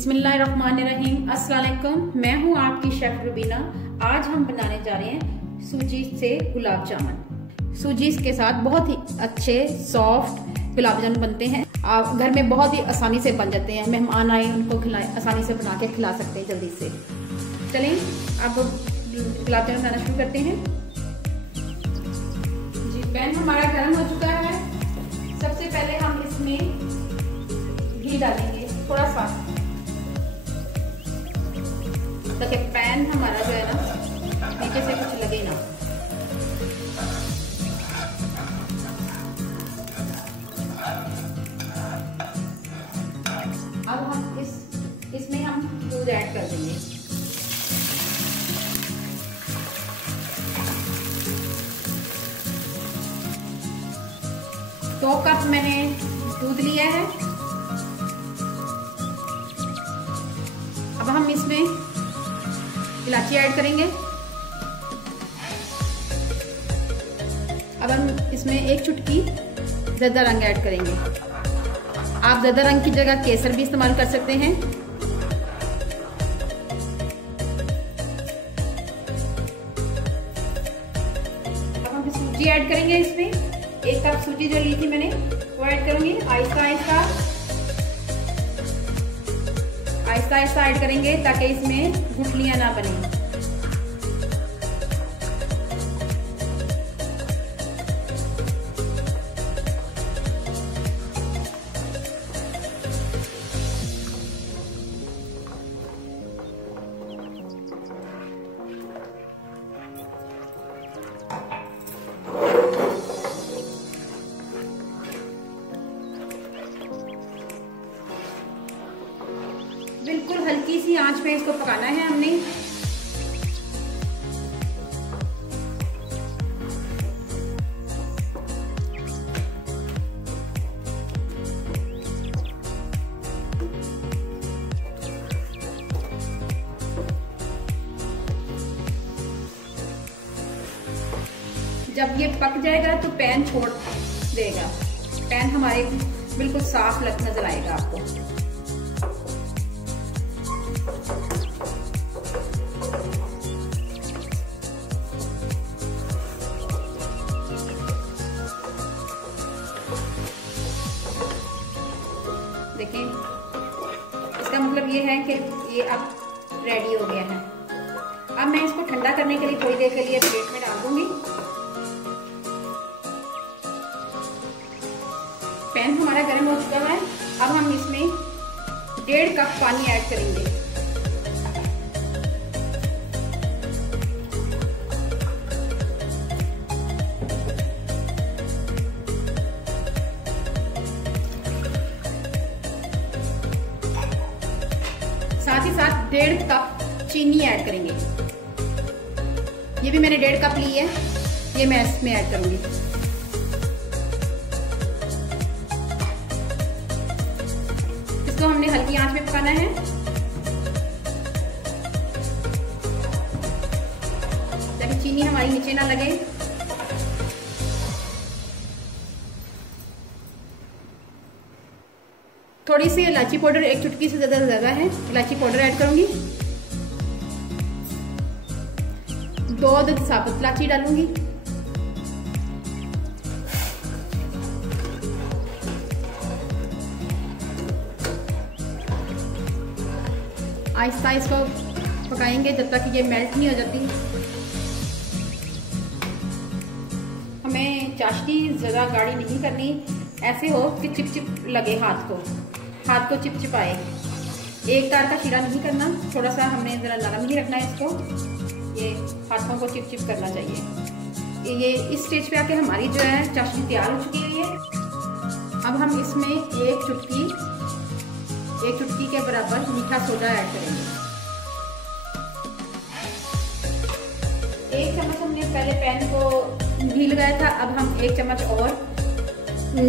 बिस्मिल्लाहिर्रहमानिर्रहीम। अस्सलाम वालेकुम। मैं हूं आपकी शेफ रुबीना। आज हम बनाने जा रहे हैं सूजी से गुलाब जामुन। सूजी के साथ बहुत ही अच्छे सॉफ्ट गुलाब जामुन बनते हैं। आप घर में बहुत ही आसानी से बन जाते हैं। मेहमान आए उनको आसानी से बना के खिला सकते हैं जल्दी से। चलें अब गुलाब जामुन बनाना शुरू करते हैं। जी, पैन हमारा गर्म हो चुका है। सबसे पहले हम इसमें घी डालेंगे थोड़ा सा, ताकि पैन हमारा जो है ना नीचे से कुछ लगे ना। अब हम इसमें हम दूध ऐड कर देंगे। दो कप मैंने दूध लिया है। अब हम इसमें इलायची ऐड करेंगे। अब हम इसमें एक चुटकी ज़रदा रंग ऐड करेंगे। आप ज़रदा रंग की जगह केसर भी इस्तेमाल कर सकते हैं। अब हम सूजी ऐड करेंगे। इसमें एक कप सूजी जो ली थी मैंने वो ऐड करूंगी। आहिस्ता आहिस्ता ऐड करेंगे ताकि इसमें गुठलियां ना बने। बिल्कुल हल्की सी आंच पे इसको पकाना है हमने। जब ये पक जाएगा तो पैन छोड़ देगा। पैन हमारे बिल्कुल साफ नजर आएगा आपको। देखें, इसका मतलब ये है कि ये अब रेडी हो गया है। अब मैं इसको ठंडा करने के लिए थोड़ी देर के लिए प्लेट में डाल दूंगी। पैन हमारा गर्म हो चुका है। अब हम इसमें 1.5 कप पानी ऐड करेंगे। साथ ही साथ 1.5 कप चीनी ऐड करेंगे। ये भी मैंने 1.5 कप ली है, ये मैं इसमें ऐड करूंगी। इसको हमने हल्की आंच में पकाना है। ताकि चीनी हमारी नीचे ना लगे। थोड़ी सी इलायची पाउडर, एक चुटकी से ज्यादा है, इलायची पाउडर ऐड करूंगी। 2 साबुत इलायची डालूंगी। आहिस्ता इसको पकाएंगे जब तक ये मेल्ट नहीं हो जाती। हमें चाशनी ज़्यादा गाढ़ी नहीं करनी, ऐसे हो कि चिपचिप लगे हाथ को चिपचिपाए। एक तार का शीरा नहीं करना, थोड़ा सा हमने ज़रा नरम ही रखना है इसको। ये हाथों को चिपचिप करना चाहिए। ये इस स्टेज पे आके हमारी जो है चाशनी तैयार हो चुकी है। अब हम इसमें एक चुटकी के बराबर मीठा सोडा ऐड करेंगे। 1 चम्मच हमने पहले पैन को घी लगाया था। अब हम 1 चम्मच और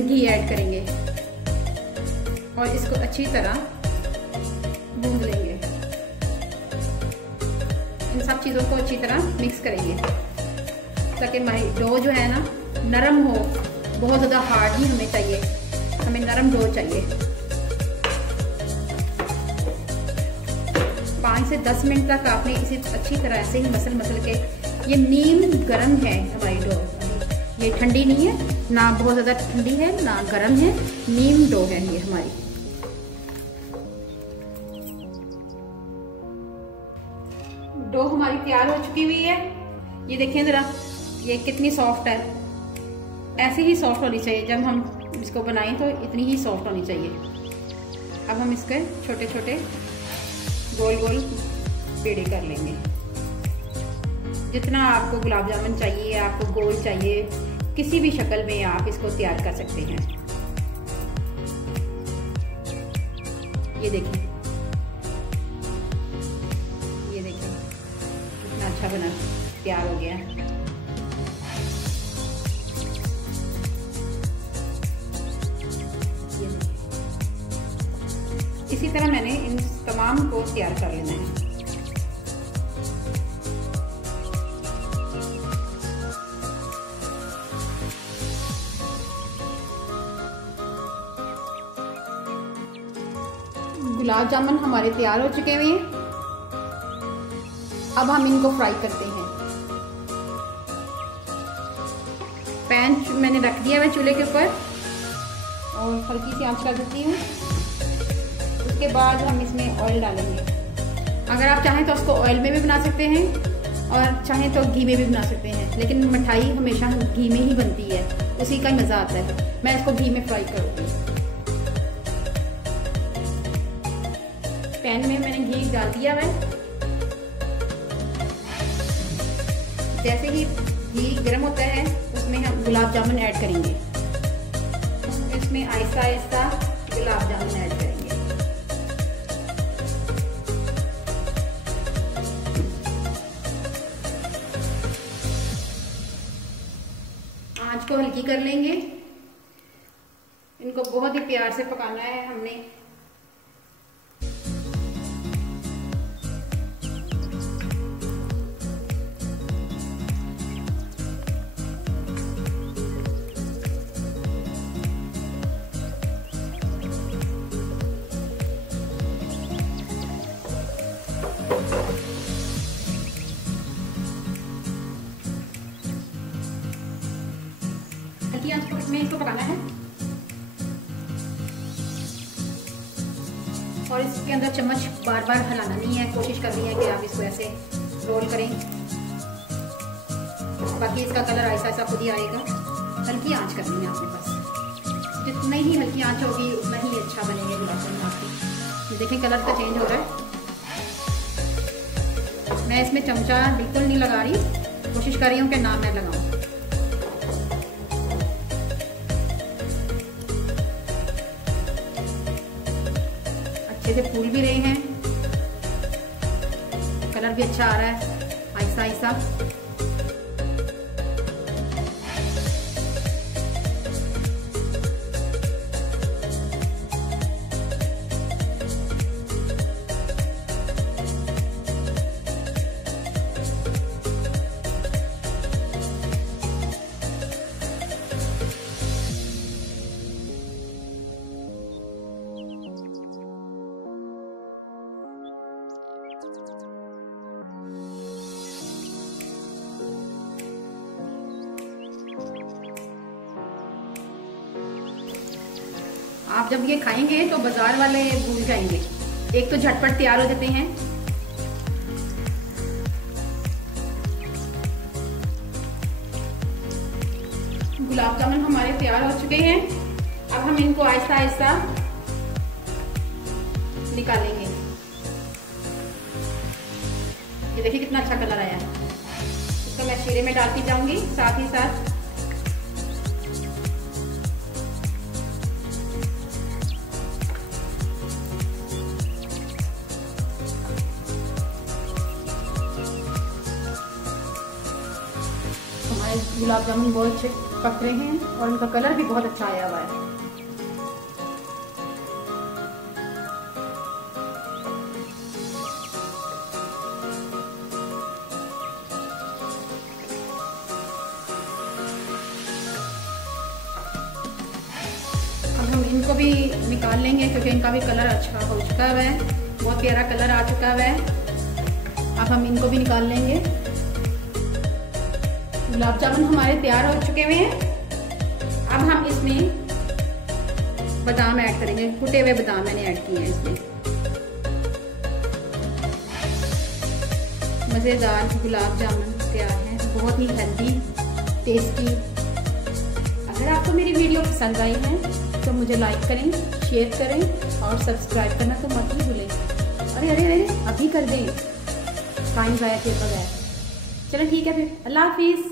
घी ऐड करेंगे और इसको अच्छी तरह भून लेंगे। इन सब चीज़ों को अच्छी तरह मिक्स करेंगे ताकि हमारी डो जो है ना नरम हो। बहुत ज़्यादा हार्ड नहीं हमें चाहिए, हमें नरम डो चाहिए। 5 से 10 मिनट तक आपने इसे अच्छी तरह से ही मसल के, ये नीम गर्म है हमारी डो, ये ठंडी नहीं है, ना बहुत ज़्यादा ठंडी है ना गर्म है, नीम डो है ये हमारी। डो हमारी तैयार हो चुकी हुई है, ये देखें ज़रा ये कितनी सॉफ्ट है। ऐसे ही सॉफ्ट होनी चाहिए, जब हम इसको बनाएं तो इतनी ही सॉफ्ट होनी चाहिए। अब हम इसके छोटे छोटे गोल गोल पेड़े कर लेंगे। जितना आपको गुलाब जामुन चाहिए, आपको गोल चाहिए, किसी भी शक्ल में आप इसको तैयार कर सकते हैं। ये देखिए, ये देखिए कितना अच्छा बना, तैयार हो गया। इसी तरह मैंने इन तमाम को तैयार कर लेना है। गुलाब जामुन हमारे तैयार हो चुके हुए हैं। अब हम इनको फ्राई करते हैं। पैन मैंने रख दिया है चूल्हे के ऊपर और हल्की सी आंच कर देती हूँ। उसके बाद हम इसमें ऑयल डालेंगे। अगर आप चाहें तो उसको ऑयल में भी बना सकते हैं और चाहें तो घी में भी बना सकते हैं, लेकिन मिठाई हमेशा घी में ही बनती है, उसी का मज़ा आता है। मैं इसको घी में फ्राई करूँगी। पैन में मैंने घी डाल दिया है। जैसे ही घी गर्म होता है उसमें हम गुलाब जामुन ऐड करेंगे। इसमें आहिस्ता आहिस्ता गुलाब जामुन ऐड करेंगे। आंच को हल्की कर लेंगे। इनको बहुत ही प्यार से पकाना है हमने। में इसको पकाना है और इसके अंदर चम्मच बार बार हिलाना नहीं है। कोशिश करनी है कि आप इसको ऐसे रोल करें, बाकी इसका कलर ऐसा ऐसा खुद ही आएगा। हल्की आंच करनी है आपके पास। जितनी ही हल्की आंच होगी उतना ही अच्छा बनेगा गुलाब जामुन आपकी। देखिए कलर का चेंज हो रहा है। मैं इसमें चमचा बिल्कुल नहीं लगा रही, कोशिश कर रही हूँ कि ना मैं लगाऊं। अच्छे से फूल भी रहे हैं, कलर भी अच्छा आ रहा है आहिस्ता आहिस्ता। आप जब ये खाएंगे तो बाजार वाले भूल जाएंगे। एक तो झटपट तैयार हो जाते हैं, गुलाब जामुन हमारे तैयार हो चुके हैं। अब हम इनको आहिस्ता आहिस्ता निकालेंगे। ये देखिए कितना अच्छा कलर आया है। इसको मैं शीरे में डालती जाऊंगी साथ ही साथ। गुलाब जामुन बहुत अच्छे पक रहे हैं और इनका कलर भी बहुत अच्छा आया हुआ है। अब हम इनको भी निकाल लेंगे क्योंकि इनका भी कलर अच्छा हो चुका है, बहुत प्यारा कलर आ चुका है। अब हम इनको भी निकाल लेंगे। गुलाब जामुन हमारे तैयार हो चुके हुए हैं। अब हम इसमें बादाम ऐड करेंगे, कुटे हुए बादाम मैंने ऐड किए हैं इसमें। मज़ेदार गुलाब जामुन तैयार है, बहुत ही हेल्दी, टेस्टी। अगर आपको मेरी वीडियो पसंद आई है तो मुझे लाइक करें, शेयर करें और सब्सक्राइब करना तो मत ही भूलें। अरे अरे अरे अभी कर दें, टाइम ज़ाया किए बगैर। चलो ठीक है फिर, अल्लाह हाफिज़।